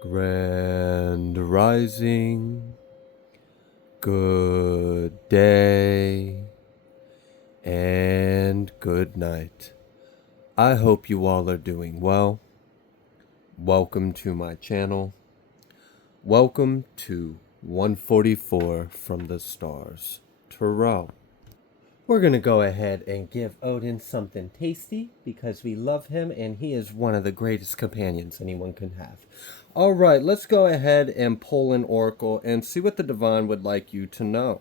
Grand Rising, good day, and good night. I hope you all are doing well. Welcome to my channel. Welcome to 144 from the stars, Tarot. We're going to go ahead and give Odin something tasty because we love him and he is one of the greatest companions anyone can have. All right, let's go ahead and pull an oracle and see what the divine would like you to know.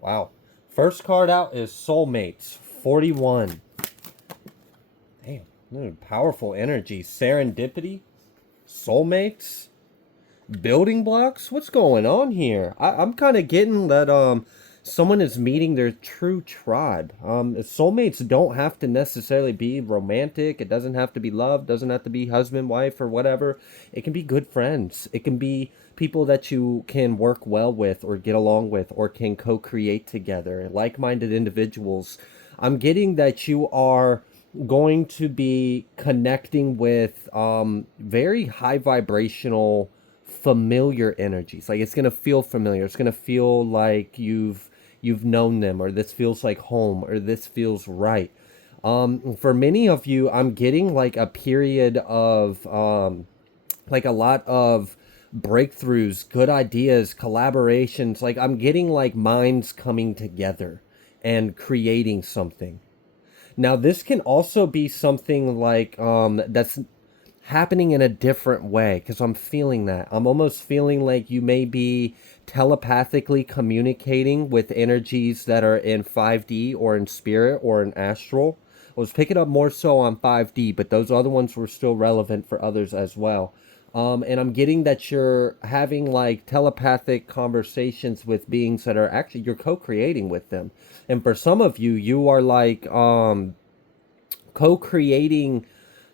Wow. First card out is Soulmates, 41. Damn, powerful energy. Serendipity, Soulmates, building blocks. What's going on here? I'm kind of getting that someone is meeting their true tribe. Soulmates don't have to necessarily be romantic. It doesn't have to be love. Doesn't have to be husband, wife, or whatever. It can be good friends. It can be people that you can work well with or get along with or can co-create together. Like-minded individuals. I'm getting that you are going to be connecting with very high vibrational familiar energies. Like it's going to feel familiar. It's going to feel like you've known them, or this feels like home, or this feels right. For many of you, I'm getting like a period of like a lot of breakthroughs, good ideas, collaborations. Like I'm getting like minds coming together and creating something. Now, this can also be something like that's happening in a different way because I'm feeling that. I'm almost feeling like you may be telepathically communicating with energies that are in 5D or in spirit or in astral. I was picking up more so on 5D, but those other ones were still relevant for others as well. And I'm getting that you're having like telepathic conversations with beings that are actually you're co-creating with them. And for some of you, you are like co-creating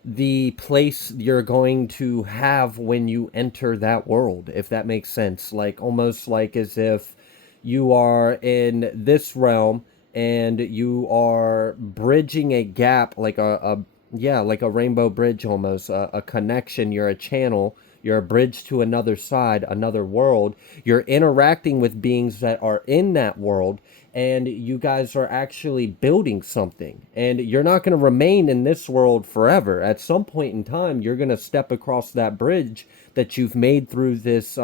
the place you're going to have when you enter that world, if that makes sense. Like almost like as if you are in this realm and you are bridging a gap, like a yeah, like a rainbow bridge almost, a connection. You're a channel. You're a bridge to another side, another world. You're interacting with beings that are in that world, and you guys are actually building something. And you're not going to remain in this world forever. At some point in time, you're going to step across that bridge that you've made through this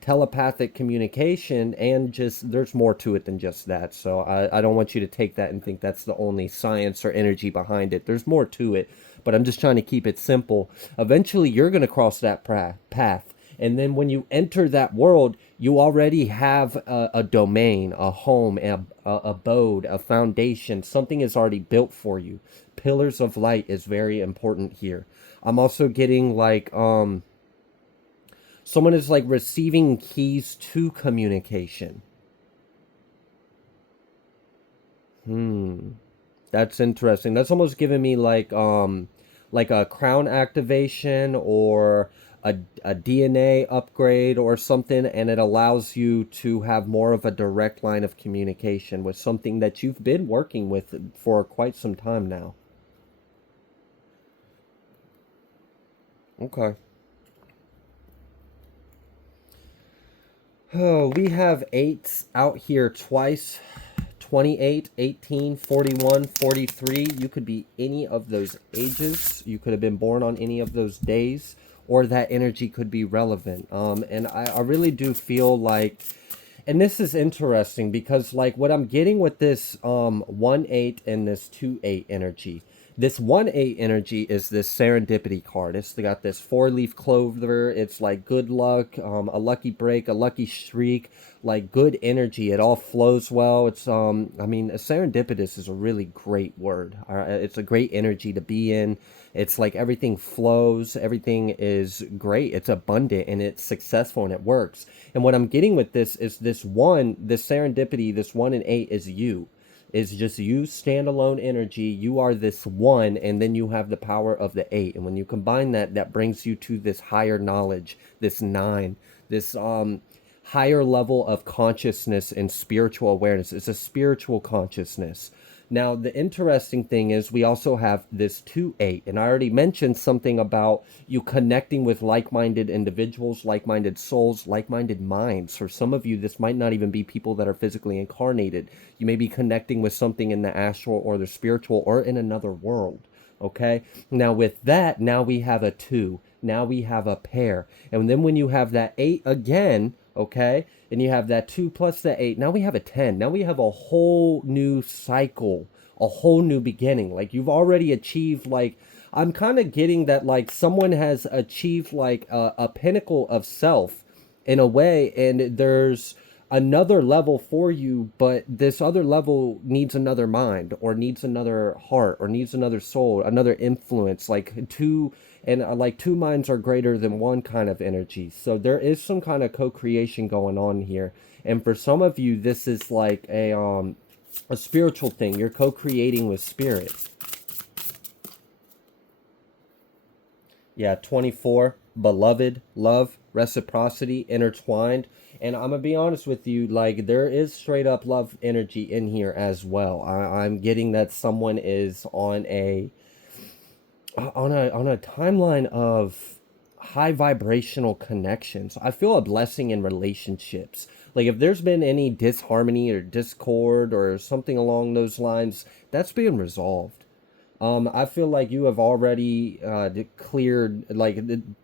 telepathic communication, and just there's more to it than just that. So I don't want you to take that and think that's the only science or energy behind it. There's more to it, but I'm just trying to keep it simple. Eventually you're going to cross that path, and then when you enter that world, you already have a domain, a home, a abode, a foundation. Something is already built for you. Pillars of light is very important here. I'm also getting like someone is like receiving keys to communication. That's interesting. That's almost giving me like a crown activation or a DNA upgrade or something, and it allows you to have more of a direct line of communication with something that you've been working with for quite some time now. Okay. Oh, we have eights out here twice. 28, 18, 41, 43. You could be any of those ages. You could have been born on any of those days, or that energy could be relevant. And I really do feel like, and this is interesting because like what I'm getting with this 1-8 and this 2-8 energy. This 1-8 energy is this serendipity card. It's got this 4-leaf clover. It's like good luck, a lucky break, a lucky streak, like good energy. It all flows well. It's I mean, serendipitous is a really great word. It's a great energy to be in. It's like everything flows, everything is great. It's abundant and it's successful and it works. And what I'm getting with this is this serendipity, this 1 and 8 is you. It's just you, standalone energy. You are this one, and then you have the power of the 8. And when you combine that, that brings you to this higher knowledge, this 9, this higher level of consciousness and spiritual awareness. It's a spiritual consciousness. Now, the interesting thing is we also have this 2-8, and I already mentioned something about you connecting with like-minded individuals, like-minded souls, like-minded minds. For some of you, this might not even be people that are physically incarnated. You may be connecting with something in the astral or the spiritual or in another world. Okay, now with that, now we have a 2, now we have a pair, and then when you have that 8 again, okay, and you have that 2 plus the 8, now we have a 10. Now we have a whole new cycle, a whole new beginning. Like you've already achieved, like I'm kind of getting that like someone has achieved like a pinnacle of self in a way, and there's another level for you, but this other level needs another mind or needs another heart or needs another soul, another influence, like two, and like two minds are greater than one kind of energy. So there is some kind of co-creation going on here, and for some of you this is like a spiritual thing. You're co-creating with spirit. Yeah, 24, beloved, love, reciprocity, intertwined. And I'm gonna be honest with you, like there is straight up love energy in here as well. I'm getting that someone is on a timeline of high vibrational connections. I feel a blessing in relationships. Like if there's been any disharmony or discord or something along those lines, that's being resolved. I feel like you have already cleared, like,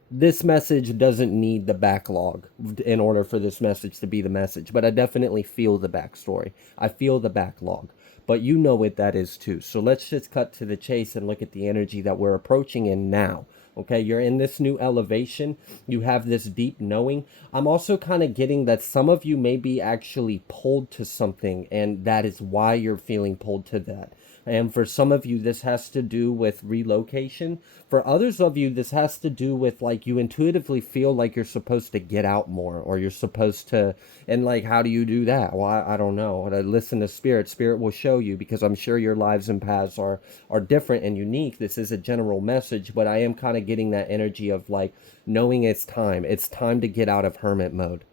this message doesn't need the backlog in order for this message to be the message, but I definitely feel the backstory. I feel the backlog, but you know what that is too. So let's just cut to the chase and look at the energy that we're approaching in now. Okay, you're in this new elevation. You have this deep knowing. I'm also kind of getting that some of you may be actually pulled to something, and that is why you're feeling pulled to that. And for some of you, this has to do with relocation. For others of you, this has to do with like you intuitively feel like you're supposed to get out more, or you're supposed to, and like, how do you do that? Well, I don't know. Listen to spirit. Spirit will show you, because I'm sure your lives and paths are different and unique. This is a general message, but I am kind of getting that energy of like knowing it's time. It's time to get out of hermit mode.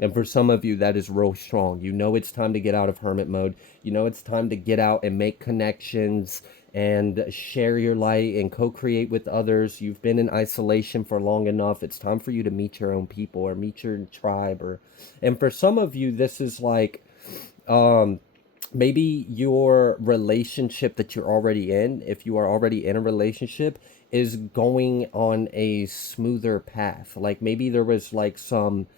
And for some of you, that is real strong. You know it's time to get out of hermit mode. You know it's time to get out and make connections and share your light and co-create with others. You've been in isolation for long enough. It's time for you to meet your own people or meet your tribe. Or, and for some of you, this is like maybe your relationship that you're already in, if you are already in a relationship, is going on a smoother path. Like maybe there was like some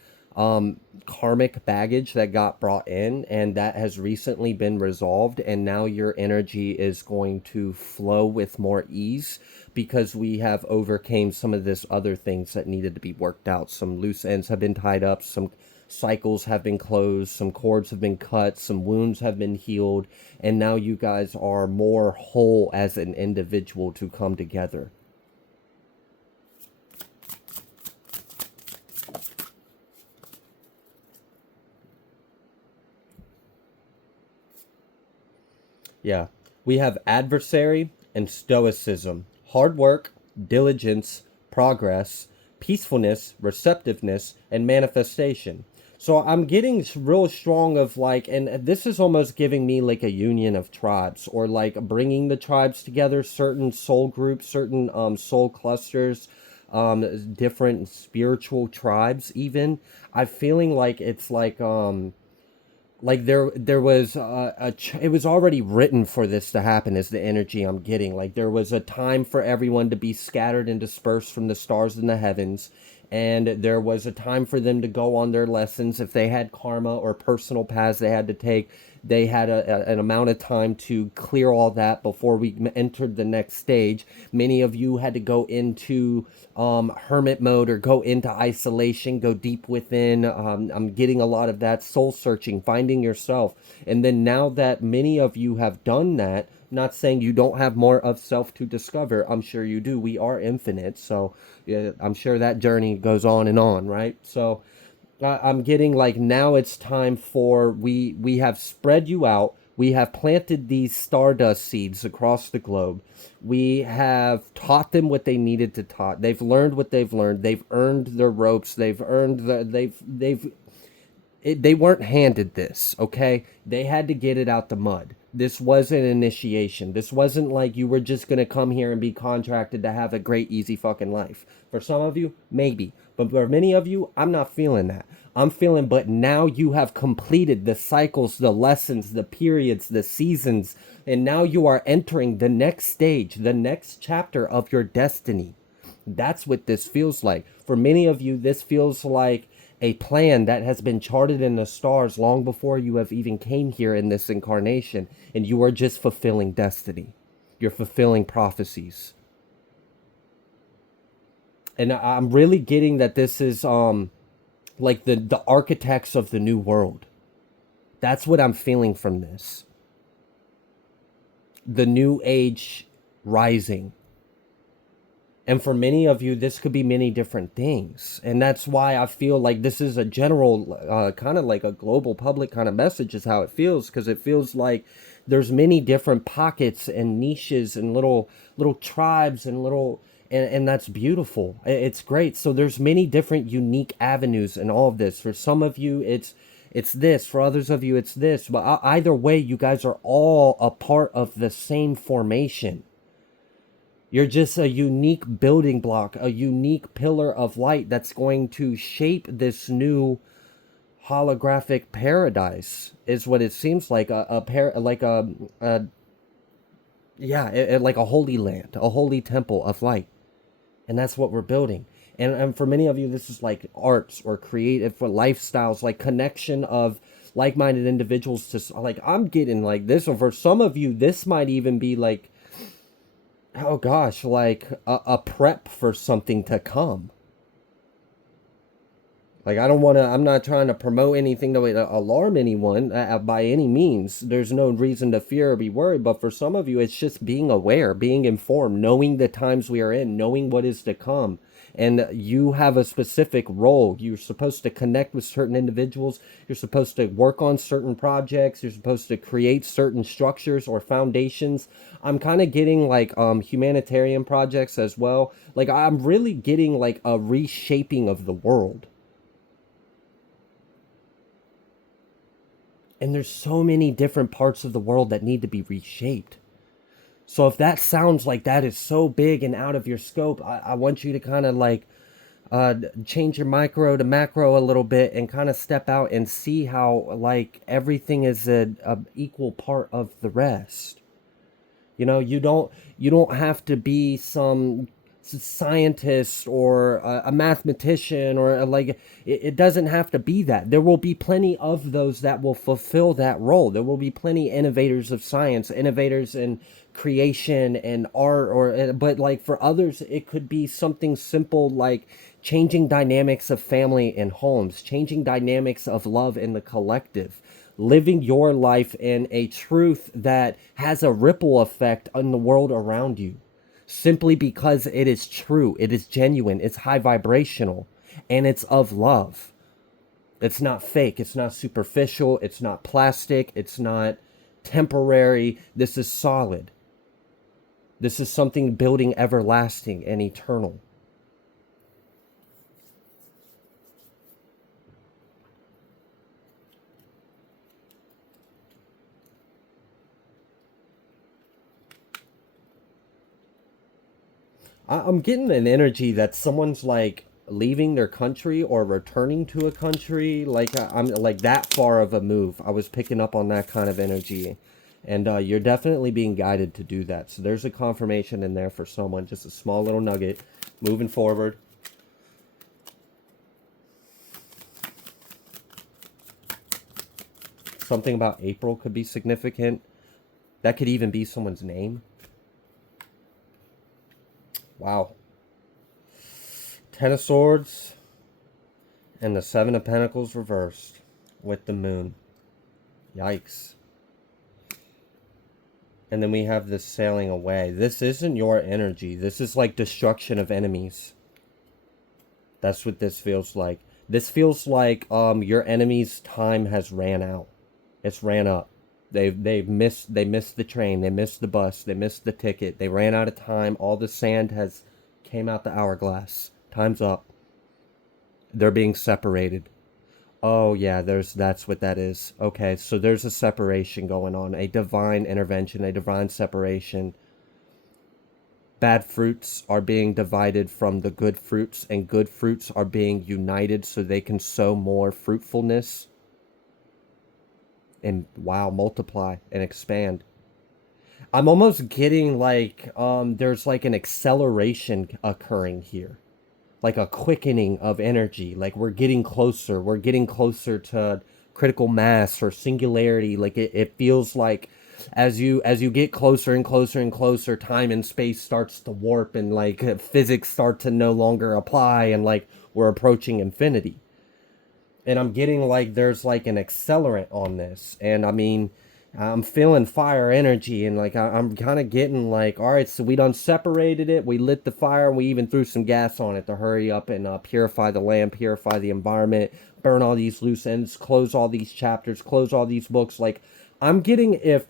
karmic baggage that got brought in, and that has recently been resolved, and now your energy is going to flow with more ease because we have overcame some of this other things that needed to be worked out. Some loose ends have been tied up, some cycles have been closed, some cords have been cut, some wounds have been healed, and now you guys are more whole as an individual to come together. Yeah. We have adversary and stoicism, hard work, diligence, progress, peacefulness, receptiveness, and manifestation. So I'm getting real strong of like, and this is almost giving me like a union of tribes, or like bringing the tribes together, certain soul groups, certain soul clusters, different spiritual tribes even. I'm feeling like it's like there was it was already written for this to happen, is the energy I'm getting. Like there was a time for everyone to be scattered and dispersed from the stars in the heavens, and there was a time for them to go on their lessons. If they had karma or personal paths they had to take, they had an amount of time to clear all that before we entered the next stage. Many of you had to go into hermit mode or go into isolation, go deep within. I'm getting a lot of that soul searching, finding yourself. And then now that many of you have done that, not saying you don't have more of self to discover. I'm sure you do. We are infinite. So yeah, I'm sure that journey goes on and on, right? So I'm getting like now it's time for we have spread you out. We have planted these stardust seeds across the globe. We have taught them what they needed to taught. They've learned what they've learned. They've earned their ropes. They've earned the they've they weren't handed this, okay? They had to get it out the mud. This wasn't an initiation. This wasn't like you were just going to come here and be contracted to have a great, easy fucking life. For some of you, maybe. But for many of you, I'm not feeling that. I'm feeling, but now you have completed the cycles, the lessons, the periods, the seasons, and now you are entering the next stage, the next chapter of your destiny. That's what this feels like. For many of you, this feels like a plan that has been charted in the stars long before you have even came here in this incarnation, and you are just fulfilling destiny. You're fulfilling prophecies. And I'm really getting that this is like the architects of the new world. That's what I'm feeling from this. The new age rising. And for many of you, this could be many different things. And that's why I feel like this is a general, kind of like a global public kind of message is how it feels. Because it feels like there's many different pockets and niches and little tribes and and that's beautiful. It's great. So there's many different unique avenues in all of this. For some of you, it's this. For others of you, it's this. But either way, you guys are all a part of the same formation. You're just a unique building block, a unique pillar of light that's going to shape this new holographic paradise. Is what it seems like like like a holy land, a holy temple of light, and that's what we're building. And for many of you, this is like arts or creative for lifestyles, like connection of like-minded individuals to like I'm getting like this. Or for some of you, this might even be like, oh gosh, like a prep for something to come. Like I'm not trying to promote anything to alarm anyone by any means. There's no reason to fear or be worried. But for some of you, it's just being aware, being informed, knowing the times we are in, knowing what is to come. And you have a specific role. You're supposed to connect with certain individuals. You're supposed to work on certain projects. You're supposed to create certain structures or foundations. I'm kind of getting like humanitarian projects as well. Like I'm really getting like a reshaping of the world. And there's so many different parts of the world that need to be reshaped. So if that sounds like that is so big and out of your scope, I want you to kind of like change your micro to macro a little bit and kind of step out and see how like everything is a equal part of the rest. You know, you don't have to be some scientist or a mathematician or it doesn't have to be that. There will be plenty of those that will fulfill that role. There will be plenty innovators of science, innovators in creation and art but like for others it could be something simple like changing dynamics of family and homes, changing dynamics of love in the collective, living your life in a truth that has a ripple effect on the world around you. Simply because it is true, it is genuine, it's high vibrational, and it's of love. It's not fake, it's not superficial, it's not plastic, it's not temporary. This is solid. This is something building everlasting and eternal. I'm getting an energy that someone's like leaving their country or returning to a country. Like I'm like that far of a move. I was picking up on that kind of energy. And you're definitely being guided to do that. So there's a confirmation in there for someone. Just a small little nugget. Moving forward. Something about April could be significant. That could even be someone's name. Wow. Ten of Swords. And the Seven of Pentacles reversed. With the Moon. Yikes. And then we have this sailing away. This isn't your energy. This is like destruction of enemies. That's what this feels like. This feels like your enemy's time has ran out. It's ran up. They missed the train. They missed the bus. They missed the ticket. They ran out of time. All the sand has came out the hourglass. Time's up. They're being separated. Oh yeah, that's what that is. Okay, so there's a separation going on, a divine intervention, a divine separation. Bad fruits are being divided from the good fruits, and good fruits are being united so they can sow more fruitfulness and wow, multiply and expand. I'm almost getting like there's like an acceleration occurring here. Like a quickening of energy. Like we're getting closer. We're getting closer to critical mass or singularity. Like it feels like as you get closer and closer and closer, time and space starts to warp and like physics start to no longer apply and like we're approaching infinity. And I'm getting like there's like an accelerant on this. And I mean, I'm feeling fire energy and like I'm kind of getting like, all right, so we done separated it. We lit the fire and we even threw some gas on it to hurry up and purify the land, purify the environment, burn all these loose ends, close all these chapters, close all these books. Like I'm getting if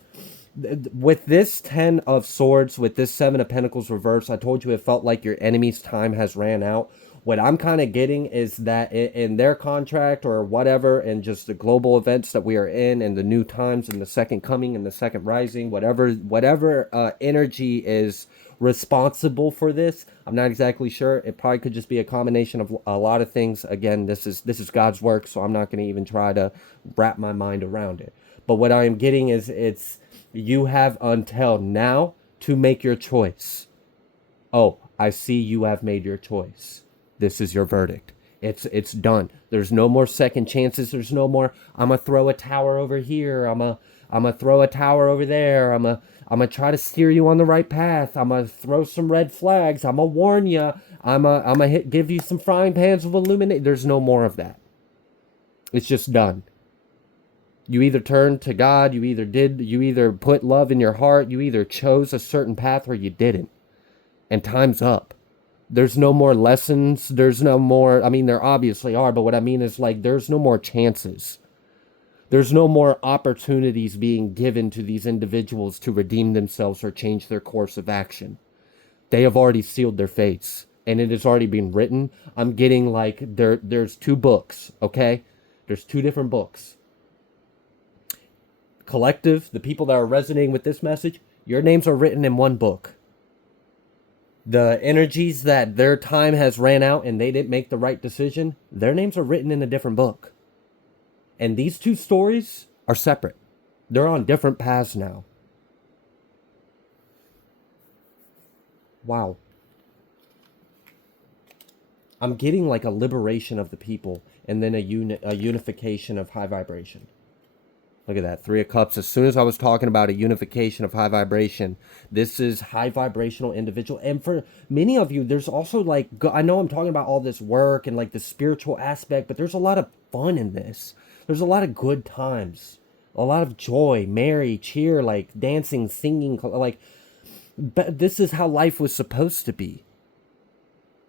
with this 10 of swords, with this 7 of pentacles reversed, I told you it felt like your enemy's time has ran out. What I'm kind of getting is that in their contract or whatever, and just the global events that we are in and the new times and the second coming and the second rising, whatever energy is responsible for this, I'm not exactly sure. It probably could just be a combination of a lot of things. Again, this is God's work, so I'm not going to even try to wrap my mind around it. But what I am getting is you have until now to make your choice. Oh, I see you have made your choice. This is your verdict. It's done. There's no more second chances. There's no more I'm gonna throw a tower over here. I'm gonna throw a tower over there. I'm gonna try to steer you on the right path. I'm gonna throw some red flags. I'm gonna warn you. I'm gonna give you some frying pans of illuminate. There's no more of that. It's just done. You either turned to God, you either put love in your heart, you either chose a certain path or you didn't. And time's up. There's no more lessons. There's no more, I mean, there obviously are, but what I mean is like, there's no more chances. There's no more opportunities being given to these individuals to redeem themselves or change their course of action. They have already sealed their fates and it has already been written. I'm getting like, there's two books, okay? There's two different books. Collective, the people that are resonating with this message, your names are written in one book. The energies that their time has ran out and they didn't make the right decision, their names are written in a different book. And these two stories are separate. They're on different paths now. Wow. I'm getting like a liberation of the people and then a unification of high vibration. Look at that. 3 of Cups. As soon as I was talking about a unification of high vibration, this is high vibrational individual. And for many of you, there's also like, I know I'm talking about all this work and like the spiritual aspect, but there's a lot of fun in this. There's a lot of good times, a lot of joy, merry, cheer, like dancing, singing, like, but this is how life was supposed to be.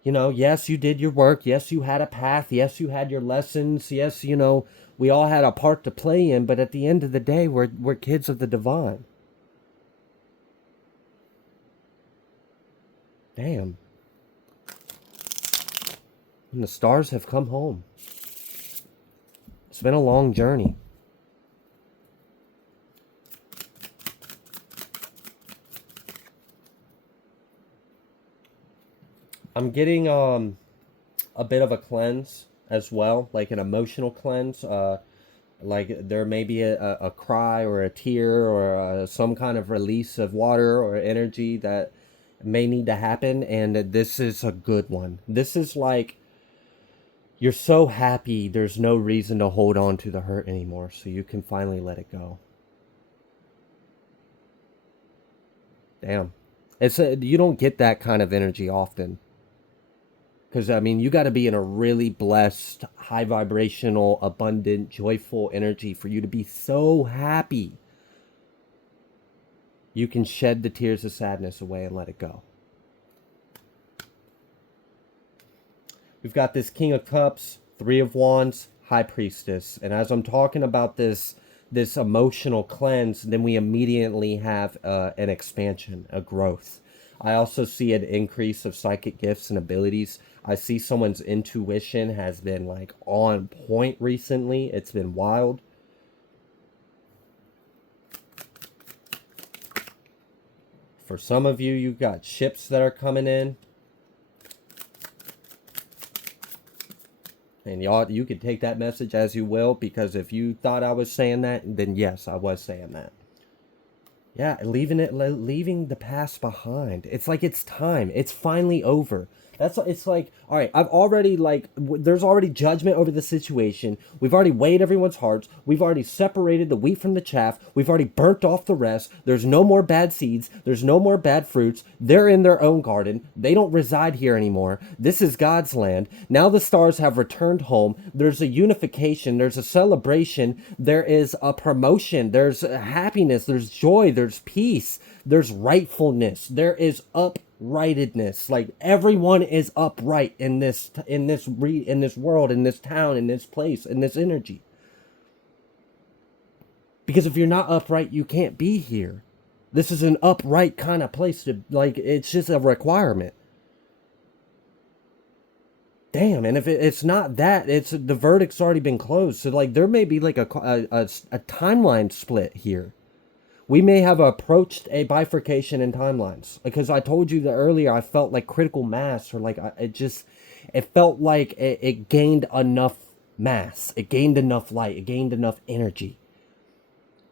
You know, yes, you did your work. Yes, you had a path. Yes, you had your lessons. Yes, you know, we all had a part to play in. But at the end of the day, we're kids of the divine. Damn. And the stars have come home. It's been a long journey. I'm getting a bit of a cleanse as well, like an emotional cleanse. Like there may be a cry or a tear or some kind of release of water or energy that may need to happen, and this is a good one. This is like you're so happy there's no reason to hold on to the hurt anymore, so you can finally let it go. Damn. You don't get that kind of energy often. Because, I mean, you got to be in a really blessed, high vibrational, abundant, joyful energy for you to be so happy. You can shed the tears of sadness away and let it go. We've got this King of Cups, 3 of Wands, High Priestess. And as I'm talking about this emotional cleanse, then we immediately have an expansion, a growth. I also see an increase of psychic gifts and abilities. I see someone's intuition has been like on point recently. It's been wild. For some of you, you've got ships that are coming in. And y'all, you could take that message as you will, because if you thought I was saying that, then yes, I was saying that. Yeah, leaving the past behind. It's like it's time. It's finally over. It's like, all right, I've already there's already judgment over the situation. We've already weighed everyone's hearts. We've already separated the wheat from the chaff. We've already burnt off the rest. There's no more bad seeds. There's no more bad fruits. They're in their own garden. They don't reside here anymore. This is God's land. Now the stars have returned home. There's a unification. There's a celebration. There is a promotion. There's happiness. There's joy. There's peace. There's rightfulness. There is uprightedness. Like everyone is upright in this world, in this town, in this place, in this energy. Because if you're not upright, you can't be here. This is an upright kind of place to, like, it's just a requirement. Damn, and if it's not that, it's the verdict's already been closed. So like there may be like a timeline split here. We may have approached a bifurcation in timelines, because I told you that earlier. I felt like critical mass, or like it felt like it gained enough mass, it gained enough light, it gained enough energy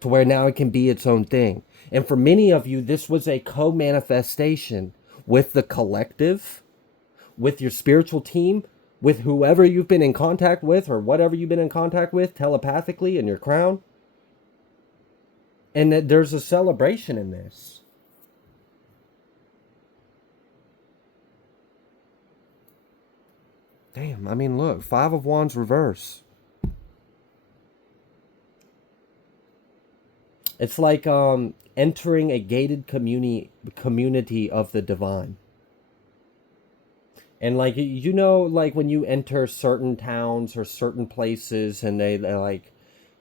to where now it can be its own thing. And for many of you, this was a co-manifestation with the collective, with your spiritual team, with whoever you've been in contact with, or whatever you've been in contact with telepathically in your crown. And that there's a celebration in this. Damn, I mean, look, Five of Wands reverse. It's like entering a gated community of the divine. And like, you know, like when you enter certain towns or certain places, and they're like,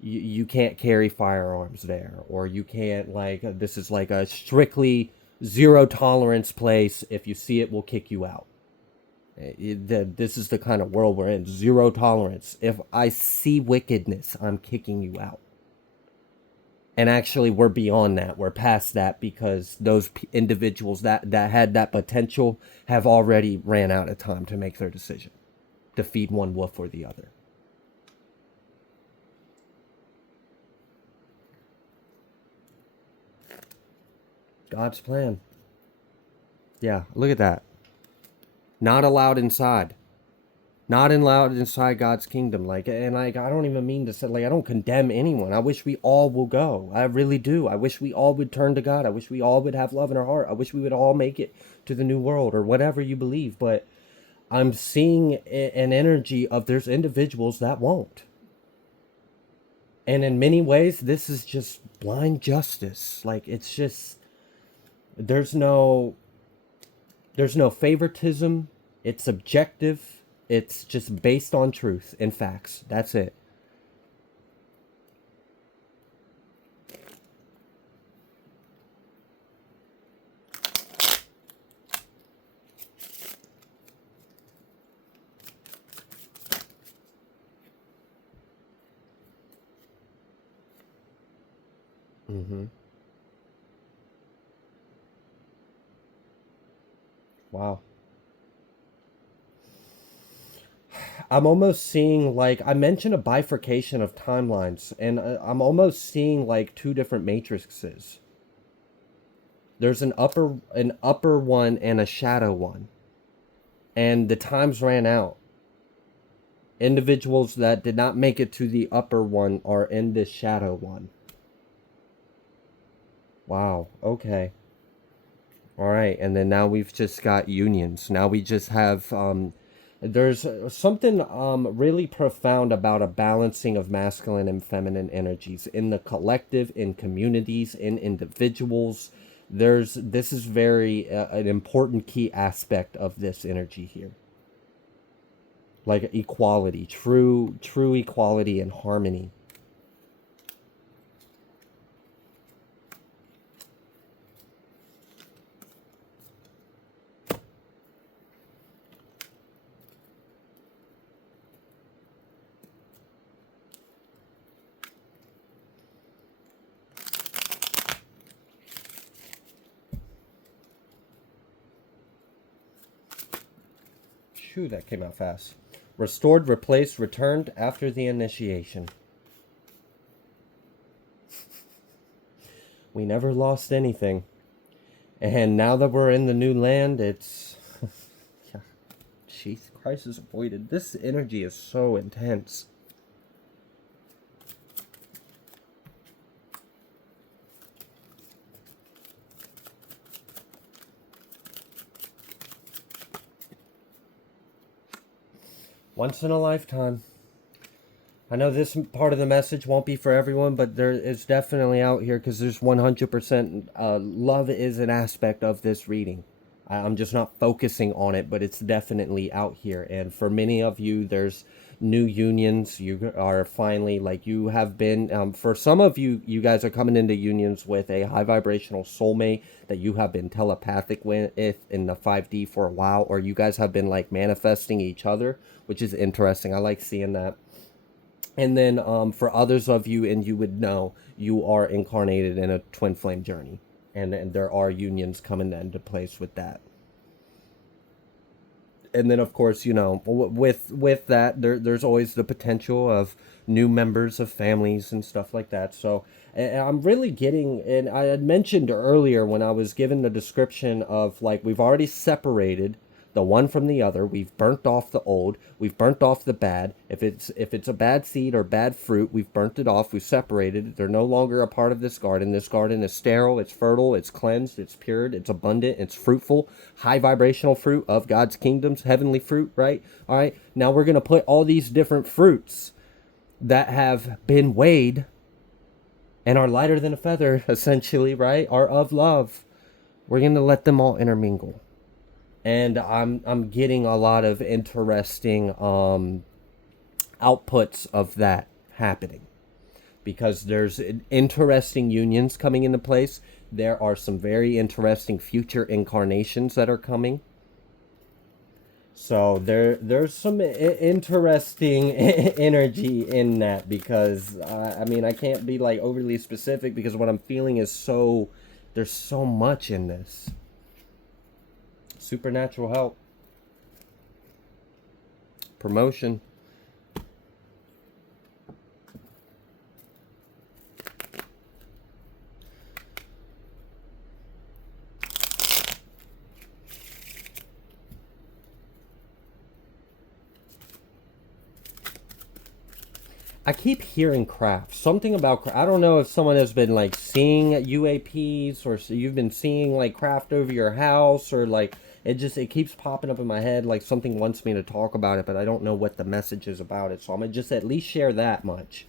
you can't carry firearms there, or you can't, like, this is like a strictly zero tolerance place. If you see it, we'll kick you out. This is the kind of world we're in. Zero tolerance. If I see wickedness, I'm kicking you out. And actually, we're beyond that. We're past that, because those individuals that had that potential have already ran out of time to make their decision, to feed one wolf or the other. God's plan. Yeah, look at that. Not allowed inside. Not allowed inside God's kingdom. Like, and I don't even mean to say, like, I don't condemn anyone. I wish we all will go. I really do. I wish we all would turn to God. I wish we all would have love in our heart. I wish we would all make it to the new world, or whatever you believe. But I'm seeing an energy of there's individuals that won't. And in many ways, this is just blind justice. Like, it's just, there's no favoritism. It's subjective. It's just based on truth and facts. That's it. Mm-hmm. Wow. I'm almost seeing, like, I mentioned a bifurcation of timelines, and I'm almost seeing like two different matrices. There's an upper one and a shadow one, and the times ran out. Individuals that did not make it to the upper one are in this shadow one. Wow. Okay. All right. And then now we've just got unions. Now we just have there's something really profound about a balancing of masculine and feminine energies in the collective, in communities, in individuals. This is very an important key aspect of this energy here. Like equality, true equality and harmony. Phew, that came out fast. Restored, replaced, returned after the initiation. We never lost anything. And now that we're in the new land, it's... yeah. Jeez, crisis avoided. This energy is so intense. Once in a lifetime. I know this part of the message won't be for everyone, but there is definitely out here because there's 100% love is an aspect of this reading. I'm just not focusing on it, but it's definitely out here. And for many of you, there's new unions. You are finally, like you have been, for some of you, you guys are coming into unions with a high vibrational soulmate that you have been telepathic with in the 5D for a while, or you guys have been like manifesting each other, which is interesting. I like seeing that. And then for others of you, and you would know, you are incarnated in a twin flame journey. And there are unions coming into place with that. And then, of course, you know, with that, there's always the potential of new members of families and stuff like that. So I'm really getting, and I had mentioned earlier when I was given the description of, like, we've already separated the one from the other. We've burnt off the old. We've burnt off the bad. If it's a bad seed or bad fruit, we've burnt it off. We've separated it. They're no longer a part of this garden. This garden is sterile. It's fertile. It's cleansed. It's pured. It's abundant. It's fruitful. High vibrational fruit of God's kingdoms. Heavenly fruit, right? All right. Now we're going to put all these different fruits that have been weighed and are lighter than a feather, essentially, right? Are of love. We're going to let them all intermingle. And I'm getting a lot of interesting outputs of that happening, because there's interesting unions coming into place. There are some very interesting future incarnations that are coming. So there's some interesting energy in that, because I mean, I can't be like overly specific because what I'm feeling is so, there's so much in this. Supernatural help. Promotion. I keep hearing craft. Something about craft. I don't know if someone has been like seeing UAPs, or you've been seeing like craft over your house, or like it keeps popping up in my head like something wants me to talk about it, but I don't know what the message is about it. So I'm gonna just at least share that much.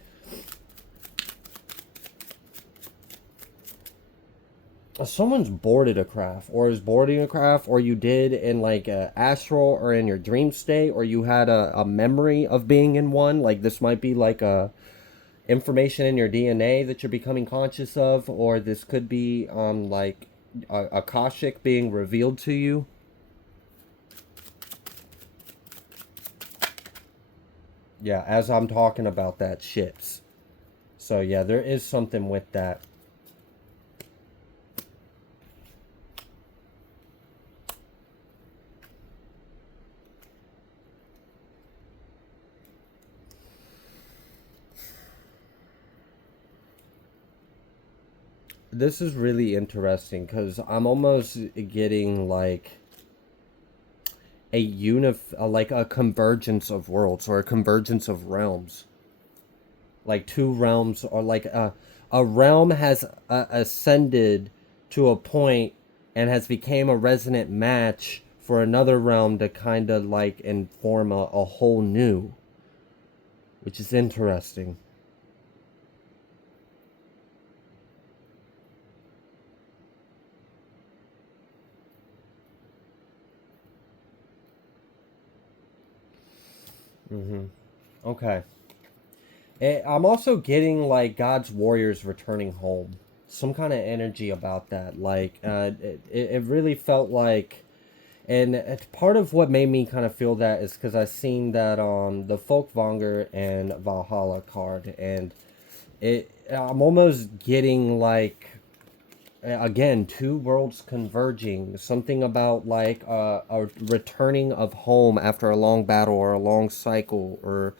Someone's boarded a craft, or is boarding a craft, or you did in like a astral or in your dream state, or you had a memory of being in one. Like this might be like a information in your DNA that you're becoming conscious of, or this could be like Akashic being revealed to you. Yeah, as I'm talking about that, ships. So yeah, there is something with that. This is really interesting because I'm almost getting like like a convergence of worlds, or a convergence of realms. Like two realms, or like a realm has ascended to a point and has became a resonant match for another realm to kind of like inform a whole new, which is interesting. Okay. I'm also getting like God's warriors returning home. Some kind of energy about that. Like, it really felt like, and part of what made me kind of feel that is because I seen that the Folkvanger and Valhalla card, and I'm almost getting like again, two worlds converging, something about like a returning of home after a long battle or a long cycle, or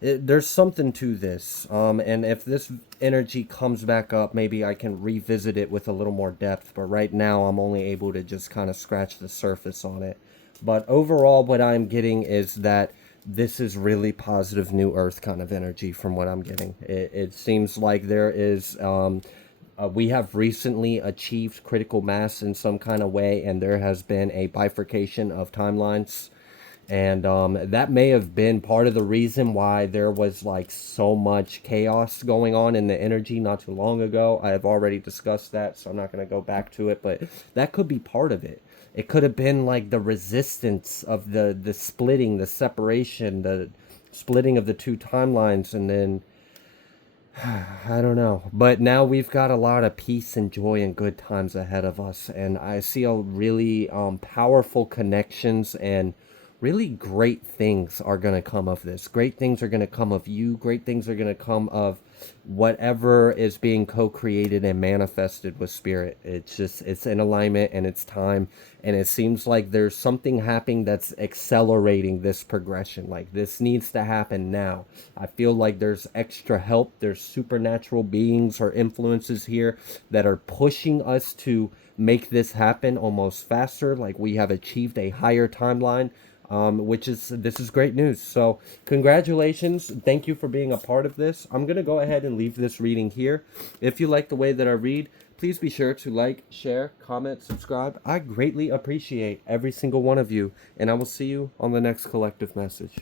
there's something to this. And if this energy comes back up, maybe I can revisit it with a little more depth. But right now, I'm only able to just kind of scratch the surface on it. But overall, what I'm getting is that this is really positive new earth kind of energy from what I'm getting. It seems like there is, we have recently achieved critical mass in some kind of way, and there has been a bifurcation of timelines. And that may have been part of the reason why there was like so much chaos going on in the energy not too long ago. I have already discussed that, so I'm not going to go back to it, but that could be part of it. It could have been like the resistance of the splitting, the separation, the splitting of the two timelines, and then I don't know. But now we've got a lot of peace and joy and good times ahead of us. And I see a really powerful connections, and really great things are going to come of this. Great things are going to come of you. Great things are going to come of whatever is being co-created and manifested with spirit. It's just, it's in alignment and it's time. And it seems like there's something happening that's accelerating this progression. Like this needs to happen now. I feel like there's extra help. There's supernatural beings or influences here that are pushing us to make this happen almost faster. Like we have achieved a higher timeline, which is, this is great news. So congratulations. Thank you for being a part of this. I'm going to go ahead and leave this reading here. If you like the way that I read, please be sure to like, share, comment, subscribe. I greatly appreciate every single one of you, and I will see you on the next collective message.